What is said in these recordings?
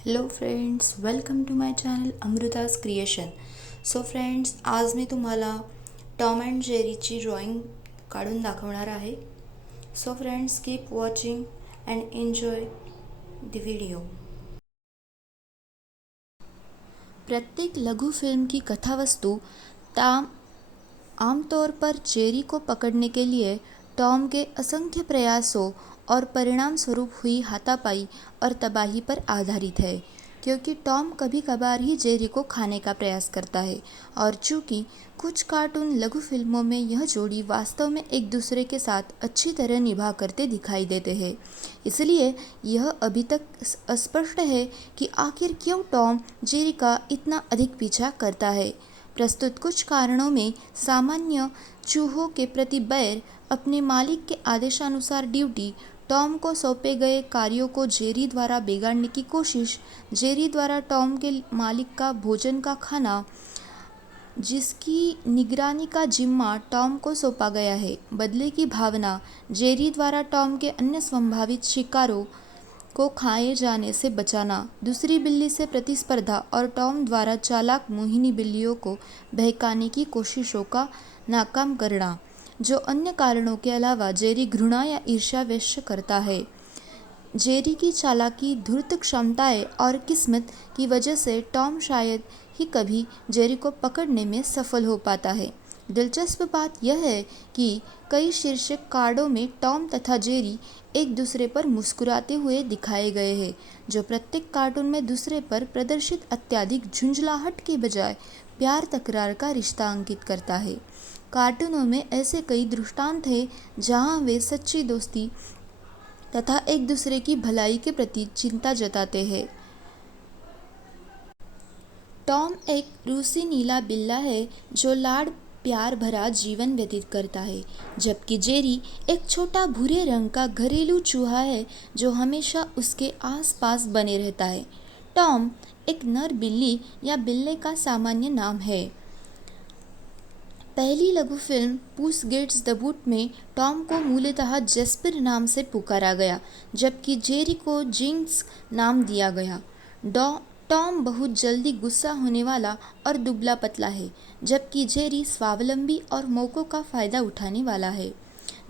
Hello friends, welcome to my channel Amruta's creation. So friends, आज मी तुम्हाला टॉम अँड जेरीची ड्रॉइंग काढून दाखवणार आहे. So friends, keep watching and enjoy the video. प्रत्येक लघु फिल्म की कथा वस्तु टॉम आमतौर पर जेरी को पकड़ने के लिए टॉम के असंख्य प्रयासों और परिणाम स्वरूप हुई हाथापाई और तबाही पर आधारित है, क्योंकि टॉम कभी कभार ही जेरी को खाने का प्रयास करता है और चूंकि कुछ कार्टून लघु फिल्मों में यह जोड़ी वास्तव में एक दूसरे के साथ अच्छी तरह निभा करते दिखाई देते हैं, इसलिए यह अभी तक अस्पष्ट है कि आखिर क्यों टॉम जेरी का इतना अधिक पीछा करता है. प्रस्तुत कुछ कारणों में सामान्य चूहों के प्रति बैर, अपने मालिक के आदेशानुसार ड्यूटी, टॉम को सौंपे गए कार्यों को जेरी द्वारा बिगाड़ने की कोशिश, जेरी द्वारा टॉम के मालिक का भोजन का खाना जिसकी निगरानी का जिम्मा टॉम को सौंपा गया है, बदले की भावना, जेरी द्वारा टॉम के अन्य संभावित शिकारों को खाए जाने से बचाना, दूसरी बिल्ली से प्रतिस्पर्धा और टॉम द्वारा चालाक मोहिनी बिल्लियों को बहकाने की कोशिशों का नाकाम करना, जो अन्य कारणों के अलावा जेरी घृणा या ईर्ष्या व्यक्त करता है. जेरी की चालाकी, धूर्त क्षमताएं और किस्मत की वजह से टॉम शायद ही कभी जेरी को पकड़ने में सफल हो पाता है. दिलचस्प बात यह है कि कई शीर्षक कार्डों में टॉम तथा जेरी एक दूसरे पर मुस्कुराते हुए दिखाए गए हैं, जो प्रत्येक कार्टून में दूसरे पर प्रदर्शित अत्यधिक झुंझलाहट के बजाय प्यार तकरार का रिश्ता अंकित करता है. कार्टूनों में ऐसे कई दृष्टांत हैं जहां वे सच्ची दोस्ती तथा एक दूसरे की भलाई के प्रति चिंता जताते हैं. टॉम एक रूसी नीला बिल्ला है जो लाड़ प्यार भरा जीवन व्यतीत करता है, जबकि जेरी एक छोटा भूरे रंग का घरेलू चूहा है जो हमेशा उसके आसपास बने रहता है. टॉम एक नर बिल्ली या बिल्ले का सामान्य नाम है. पहली लघु फिल्म पूस गेट्स द बूट में टॉम को मूलतः जेस्पर नाम से पुकारा गया, जबकि जेरी को जिंक्स नाम दिया गया. टॉम बहुत जल्दी गुस्सा होने वाला और दुबला पतला है, जबकि जेरी स्वावलंबी और मौकों का फायदा उठाने वाला है.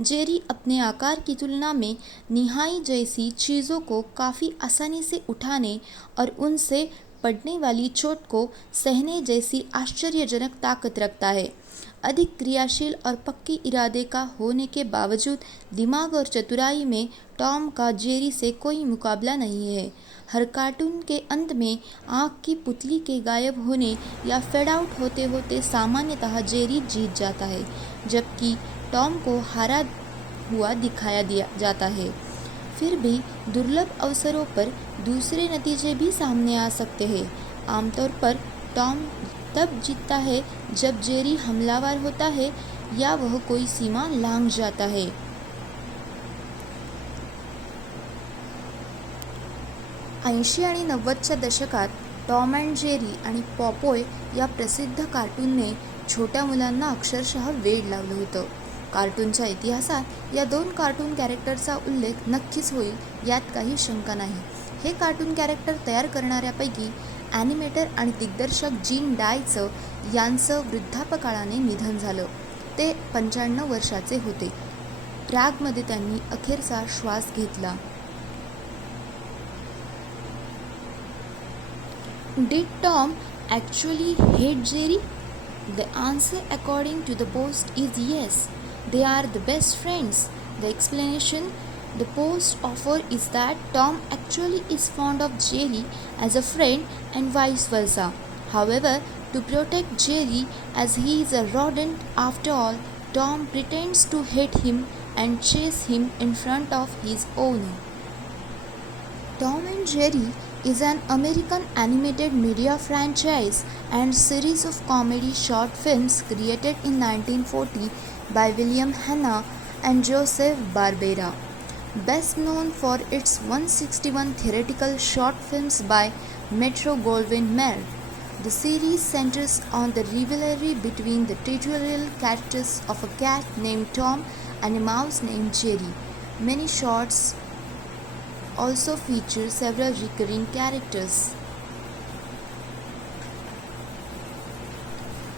जेरी अपने आकार की तुलना में निहाई जैसी चीज़ों को काफ़ी आसानी से उठाने और उनसे पड़ने वाली चोट को सहने जैसी आश्चर्यजनक ताकत रखता है. अधिक क्रियाशील और पक्के इरादे का होने के बावजूद दिमाग और चतुराई में टॉम का जेरी से कोई मुकाबला नहीं है. हर कार्टून के अंत में आँख की पुतली के गायब होने या फेड आउट होते होते सामान्यतः जेरी जीत जाता है, जबकि टॉम को हारा हुआ दिखाया दिया जाता है. फिर भी दुर्लभ अवसरों पर दूसरे नतीजे भी सामने आ सकते हैं. आमतौर पर टॉम तब जीतता है जब जेरी हमलावर होता है या वह कोई सीमा लांघ जाता है. 80 आणि 90च्या दशकात टॉम अँड जेरी आणि पॉपोय या प्रसिद्ध कार्टूनने छोट्या मुलांना अक्षरशः वेड लावलं होतं. कार्टूनच्या इतिहासात या दोन कार्टून कॅरेक्टरचा उल्लेख नक्कीच होईल, यात काही शंका नाही. हे कार्टून कॅरेक्टर तयार करणाऱ्यापैकी ॲनिमेटर आणि दिग्दर्शक जीन डायचं यांचं वृद्धापकाळाने निधन झालं. ते 95 वर्षाचे होते. प्रागमध्ये त्यांनी अखेरचा श्वास घेतला. Did Tom actually hate Jerry? The answer, according to the Post, is yes. They are the best friends. The explanation the Post offer is that Tom actually is fond of Jerry as a friend and vice versa. However, to protect Jerry, as he is a rodent after all, Tom pretends to hate him and chase him in front of his owner. Tom and Jerry is an American animated media franchise and series of comedy short films created in 1940 by William Hanna and Joseph Barbera. Best known for its 161 theatrical short films by Metro-Goldwyn-Mayer, the series centers on the rivalry between the titular characters of a cat named Tom and a mouse named Jerry. Many shorts also features several recurring characters.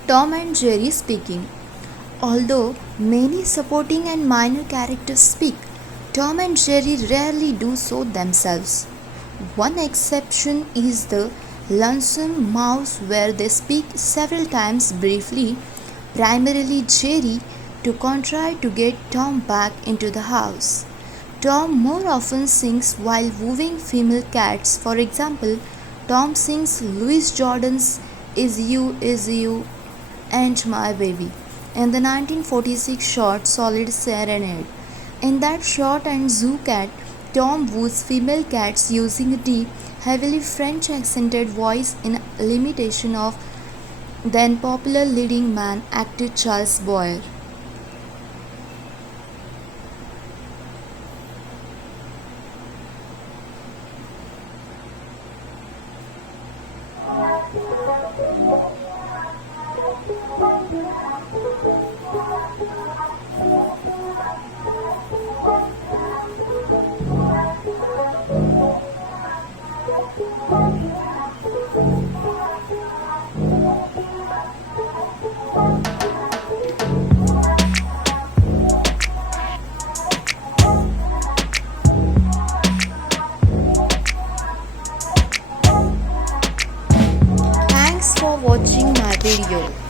Tom and Jerry speaking. Although many supporting and minor characters speak, Tom and Jerry rarely do so themselves. One exception is the Lonesome Mouse, where they speak several times briefly, primarily Jerry, to contrive to get Tom back into the house. Tom more often sings while wooing female cats. For example, Tom sings Louis Jordan's Is You, and My Baby in the 1946 short Solid Serenade. In that short and Zoo Cat, Tom woos female cats using a deep, heavily French accented voice in imitation of then popular leading man actor Charles Boyer. Thanks for watching my video.